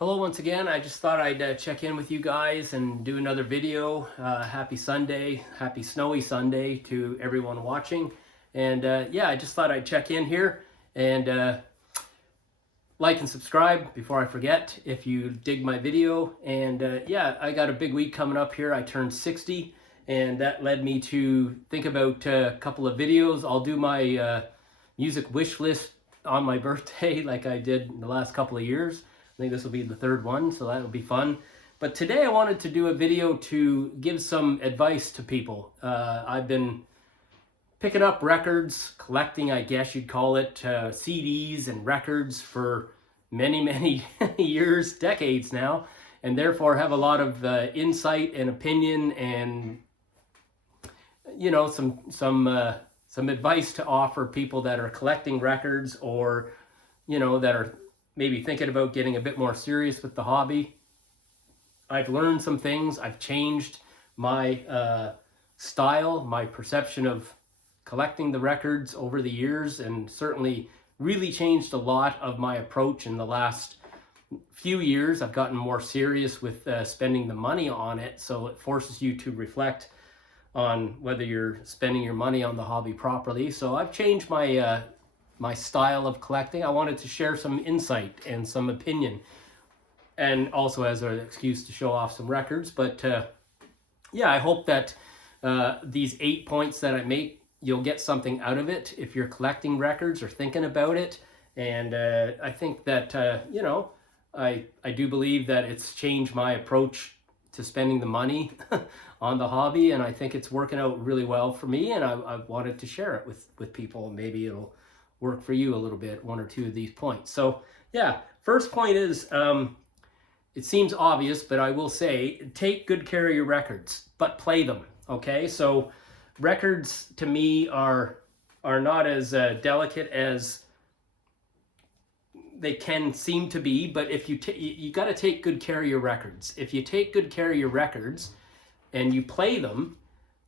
Hello once again. I just thought I'd check in with you guys and do another video. Happy Sunday, happy snowy Sunday to everyone watching. And yeah, I just thought I'd check in here and like and subscribe before I forget if you dig my video. And yeah, I got a big week coming up here. I turned 60 and that led me to think about a couple of videos. I'll do my music wish list on my birthday like I did in the last couple of years. I think this will be the third one, so that'll be fun. But today I wanted to do a video to give some advice to people. I've been picking up records, collecting, I guess you'd call it, CDs and records for many years, decades now, and therefore have a lot of insight and opinion and some advice to offer people that are collecting records or that are maybe thinking about getting a bit more serious with the hobby. I've learned some things. I've changed my style, my perception of collecting the records over the years, and certainly really changed a lot of my approach in the last few years. I've gotten more serious with spending the money on it, so it forces you to reflect on whether you're spending your money on the hobby properly. So I've changed my style of collecting. I wanted to share some insight and some opinion, and also as an excuse to show off some records. But yeah, I hope that these 8 points that I make, you'll get something out of it if you're collecting records or thinking about it. And I think that I do believe that it's changed my approach to spending the money on the hobby, and I think it's working out really well for me, and I wanted to share it with people. Maybe it'll work for you a little bit, one or two of these points. So yeah, first point is, it seems obvious, but I will say, take good care of your records, but play them, okay? So records to me are not as delicate as they can seem to be, but if you got to take good care of your records. If you take good care of your records and you play them,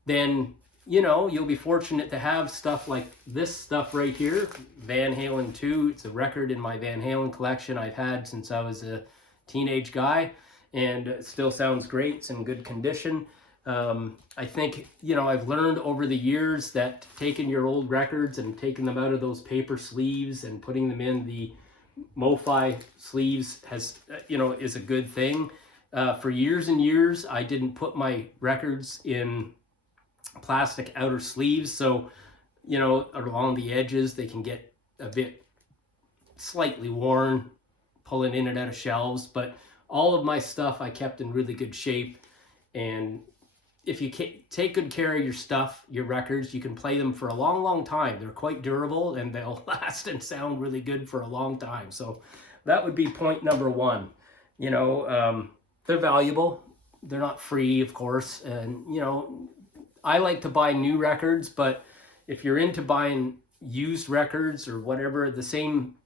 then you'll be fortunate to have stuff like this stuff right here, Van Halen 2. It's a record in my Van Halen collection I've had since I was a teenage guy, and it still sounds great. It's in good condition. I think, I've learned over the years that taking your old records and taking them out of those paper sleeves and putting them in the MoFi sleeves is a good thing. For years and years, I didn't put my records in plastic outer sleeves, so along the edges they can get a bit slightly worn pulling in and out of shelves. But all of my stuff I kept in really good shape, and if you take good care of your stuff, your records, you can play them for a long time. They're quite durable and they'll last and sound really good for a long time. So that would be point number one. They're valuable. They're not free, of course, and I like to buy new records, but if you're into buying used records or whatever, the same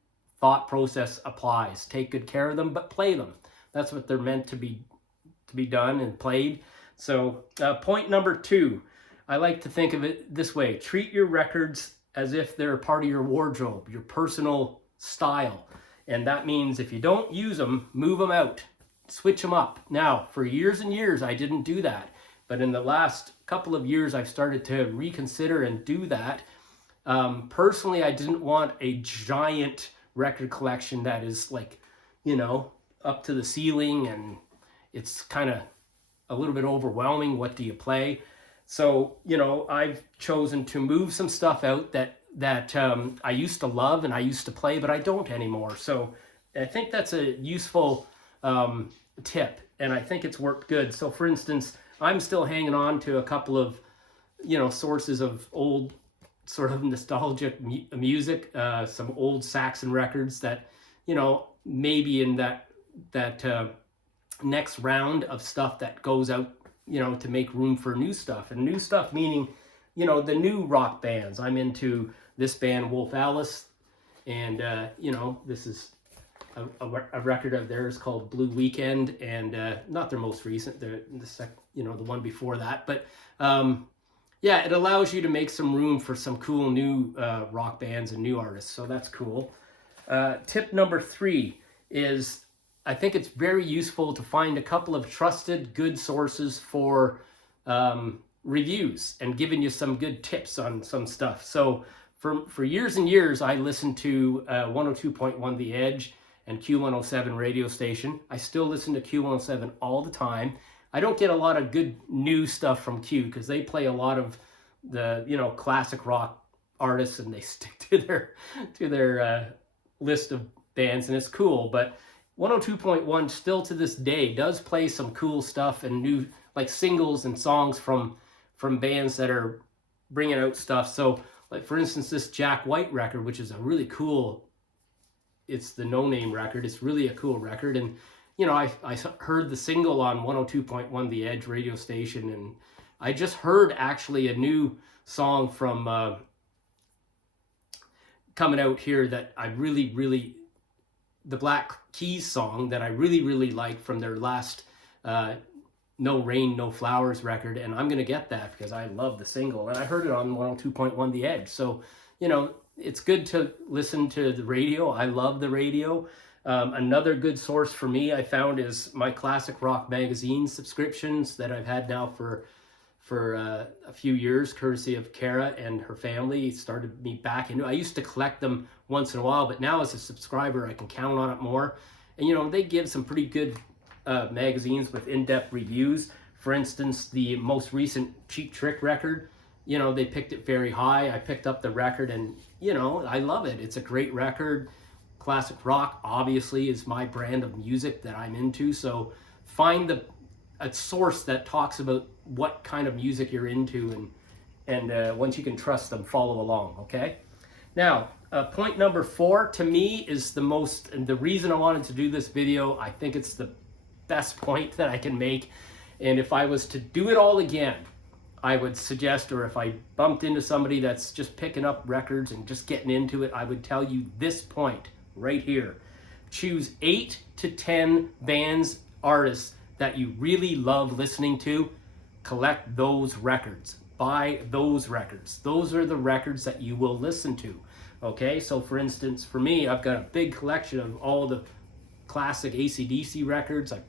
thought process applies. Take good care of them, but play them. That's what they're meant to be done and played. So point number two, I like to think of it this way. Treat your records as if they're part of your wardrobe, your personal style. And that means if you don't use them, move them out, switch them up. Now, for years and years, I didn't do that. But in the last couple of years, I've started to reconsider and do that. Personally, I didn't want a giant record collection that is like, up to the ceiling, and it's kind of a little bit overwhelming. What do you play? So, I've chosen to move some stuff out that I used to love and I used to play, but I don't anymore. So I think that's a useful tip, and I think it's worked good. So for instance, I'm still hanging on to a couple of, sources of old sort of nostalgic music, some old Saxon records that, maybe in that next round of stuff that goes out, to make room for new stuff. And new stuff meaning, the new rock bands. I'm into this band, Wolf Alice, and, this is a record of theirs called Blue Weekend, and not their most recent, the one before that. But yeah, it allows you to make some room for some cool new rock bands and new artists. So that's cool. Tip number 3 is I think it's very useful to find a couple of trusted, good sources for reviews and giving you some good tips on some stuff. So for years and years, I listened to 102.1 The Edge and Q107 radio station. I still listen to Q107 all the time. I don't get a lot of good new stuff from Q because they play a lot of the, you know, classic rock artists, and they stick to their list of bands, and it's cool. But 102.1 still to this day does play some cool stuff and new, like, singles and songs from bands that are bringing out stuff. So, like, for instance, this Jack White record, which is a really cool, it's the No Name record. It's really a cool record. And, you know, I heard the single on 102.1 The Edge radio station, and I just heard actually a new song from coming out here that I really, the Black Keys song that I really like from their last No Rain, No Flowers record. And I'm going to get that because I love the single, and I heard it on 102.1 The Edge. So, you know, it's good to listen to the radio. I love the radio. Another good source for me I found is my Classic Rock magazine subscriptions that I've had now for a few years, courtesy of Kara and her family. It started me back into. I used to collect them once in a while, but now as a subscriber, I can count on it more. And, you know, they give some pretty good magazines with in-depth reviews. For instance, the most recent Cheap Trick record, you know, they picked it very high. I picked up the record, and, you know, I love it. It's a great record. Classic rock, obviously, is my brand of music that I'm into. So find a source that talks about what kind of music you're into, and once you can trust them, follow along, okay? Now, point number 4 to me is the most, and the reason I wanted to do this video, I think it's the best point that I can make. And if I was to do it all again, I would suggest, or if I bumped into somebody that's just picking up records and just getting into it, I would tell you this point right here. Choose 8 to 10 bands, artists that you really love listening to. Collect those records. Buy those records. Those are the records that you will listen to. Okay, so for instance, for me, I've got a big collection of all the classic AC/DC records. I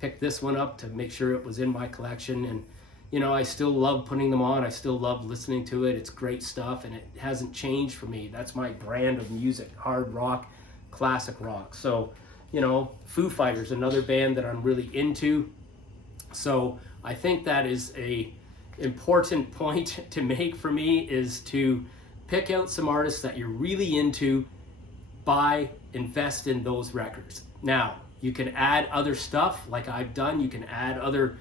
picked this one up to make sure it was in my collection, and, you know, I still love putting them on. I still love listening to it. It's great stuff, and it hasn't changed for me. That's my brand of music: hard rock, classic rock. So, you know, Foo Fighters, another band that I'm really into. So I think that is a important point to make for me, is to pick out some artists that you're really into, buy, invest in those records. Now, you can add other stuff like I've done. You can add other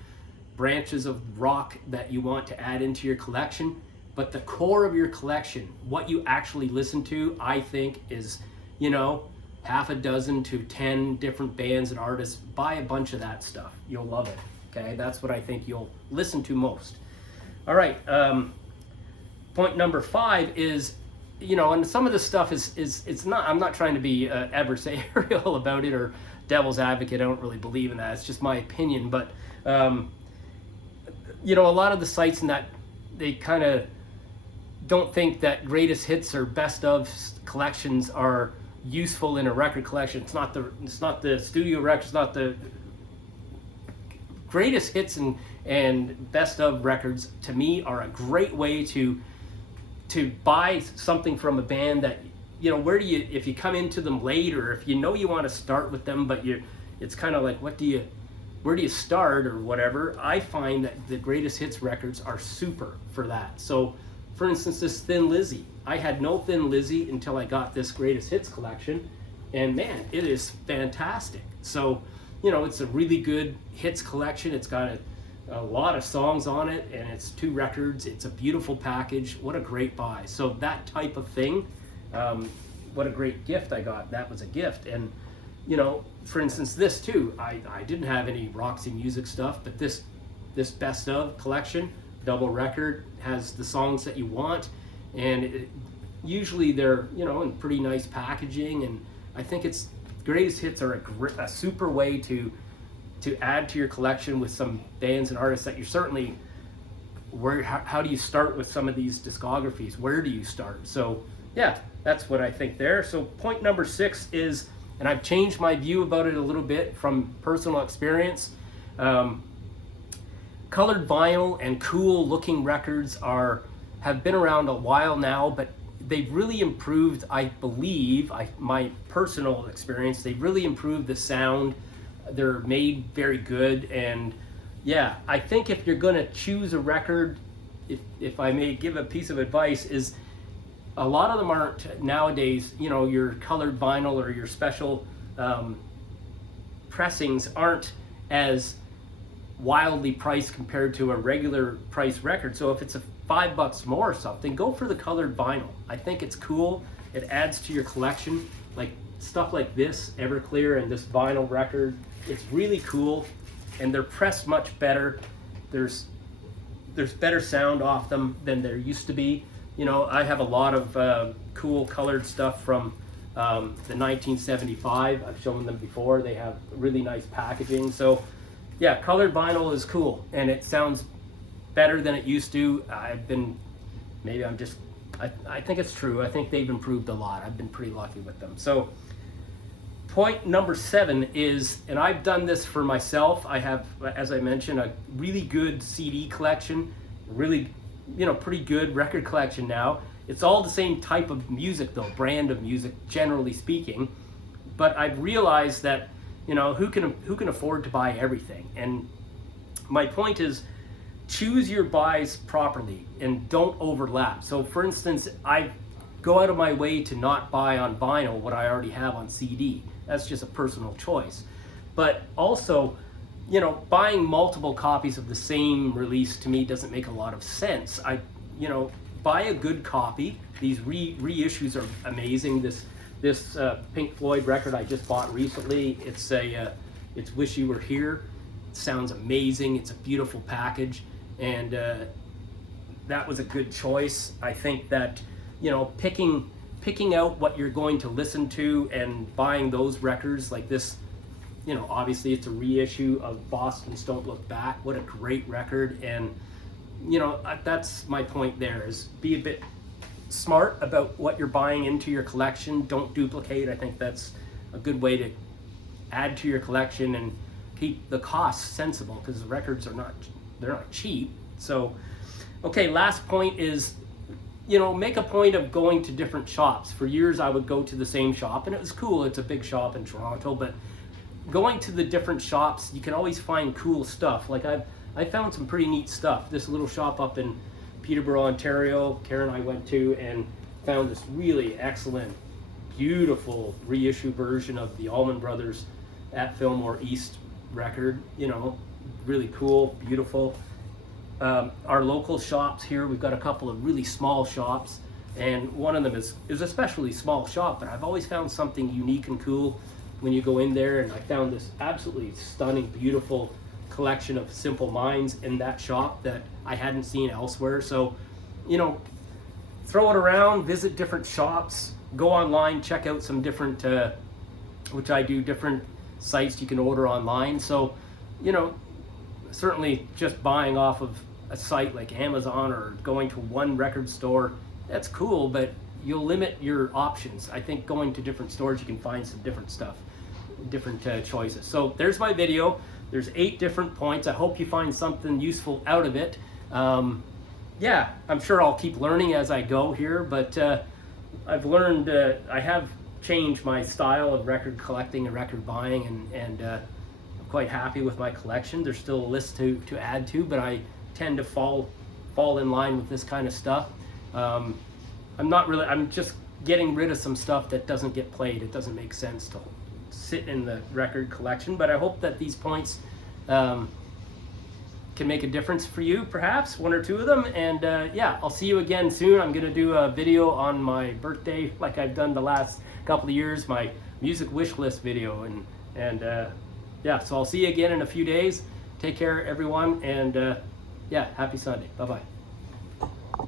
branches of rock that you want to add into your collection, but the core of your collection, what you actually listen to, I think is, you know, half a dozen to 10 different bands and artists. Buy a bunch of that stuff. You'll love it. Okay, that's what I think you'll listen to most. All right, point number 5 is, you know, and some of this stuff is it's not, I'm not trying to be adversarial about it or devil's advocate. I don't really believe in that. It's just my opinion. But, you know, a lot of the sites in that, they kind of don't think that greatest hits or best of collections are useful in a record collection. It's not the studio records, it's not the greatest hits and best of records. To me, are a great way to buy something from a band that, you know, where do you, if you come into them late, or if you know you want to start with them, but it's kind of like, where do you start or whatever. I find that the greatest hits records are super for that. So, for instance, this Thin Lizzy. I had no Thin Lizzy until I got this greatest hits collection, and man, it is fantastic. So, you know, it's a really good hits collection. It's got a lot of songs on it, and it's 2 records. It's a beautiful package. What a great buy. So that type of thing, what a great gift I got. That was a gift. And, you know, for instance, this too, I didn't have any Roxy Music stuff, but this best of collection, double record, has the songs that you want, and usually they're, you know, in pretty nice packaging. And I think it's greatest hits are a super way to add to your collection with some bands and artists that you're certainly, how do you start with some of these discographies? Where do you start? So yeah, that's what I think there. So point number 6 is and I've changed my view about it a little bit from personal experience. Colored vinyl and cool looking records have been around a while now, but they've really improved, I believe, my personal experience, they've really improved the sound. They're made very good, and yeah, I think if you're gonna choose a record, if I may give a piece of advice, is a lot of them aren't nowadays, you know, your colored vinyl or your special pressings aren't as wildly priced compared to a regular price record. So if it's a $5 more or something, go for the colored vinyl. I think it's cool. It adds to your collection. Like stuff like this Everclear and this vinyl record, it's really cool, and they're pressed much better. There's better sound off them than there used to be. You know, I have a lot of cool colored stuff from the 1975. I've shown them before. They have really nice packaging. So yeah, colored vinyl is cool, and it sounds better than it used to. I think it's true. I think they've improved a lot. I've been pretty lucky with them. So point number 7 is, and I've done this for myself, I have, as I mentioned, a really good CD collection, really, you know, pretty good record collection now. It's all the same type of music though, brand of music, generally speaking. But I've realized that, you know, who can afford to buy everything? And my point is, choose your buys properly and don't overlap. So for instance, I go out of my way to not buy on vinyl what I already have on CD. That's just a personal choice. But also, you know, buying multiple copies of the same release to me doesn't make a lot of sense. You know, buy a good copy. These reissues are amazing. This Pink Floyd record I just bought recently, it's Wish You Were Here. It sounds amazing. It's a beautiful package, and that was a good choice. I think that, you know, picking out what you're going to listen to and buying those records like this, you know, obviously it's a reissue of Boston's Don't Look Back. What a great record. And, you know, that's my point there, is be a bit smart about what you're buying into your collection. Don't duplicate. I think that's a good way to add to your collection and keep the costs sensible, because the records they're not cheap. So, okay, last point is, you know, make a point of going to different shops. For years I would go to the same shop, and it was cool. It's a big shop in Toronto, but going to the different shops, you can always find cool stuff. Like I found some pretty neat stuff. This little shop up in Peterborough, Ontario, Karen and I went to, and found this really excellent, beautiful reissue version of the Allman Brothers at Fillmore East record. You know, really cool, beautiful. Our local shops here, we've got a couple of really small shops, and one of them is especially small shop, but I've always found something unique and cool when you go in there. And I found this absolutely stunning, beautiful collection of Simple Minds in that shop that I hadn't seen elsewhere. So, you know, throw it around, visit different shops, go online, check out some different, which I do, different sites you can order online. So, you know, certainly just buying off of a site like Amazon or going to one record store, that's cool, but you'll limit your options. I think going to different stores, you can find some different stuff, different choices. So there's my video. There's 8 different points. I hope you find something useful out of it. Yeah, I'm sure I'll keep learning as I go here, but I've learned, I have changed my style of record collecting and record buying, and I'm quite happy with my collection. There's still a list to add to, but I tend to fall in line with this kind of stuff. I'm just getting rid of some stuff that doesn't get played. It doesn't make sense to sit in the record collection, but I hope that these points can make a difference for you, perhaps 1 or 2 of them. And yeah, I'll see you again soon. I'm gonna do a video on my birthday, like I've done the last couple of years, my music wish list video, and yeah, so I'll see you again in a few days. Take care, everyone, and yeah, happy Sunday. Bye-bye.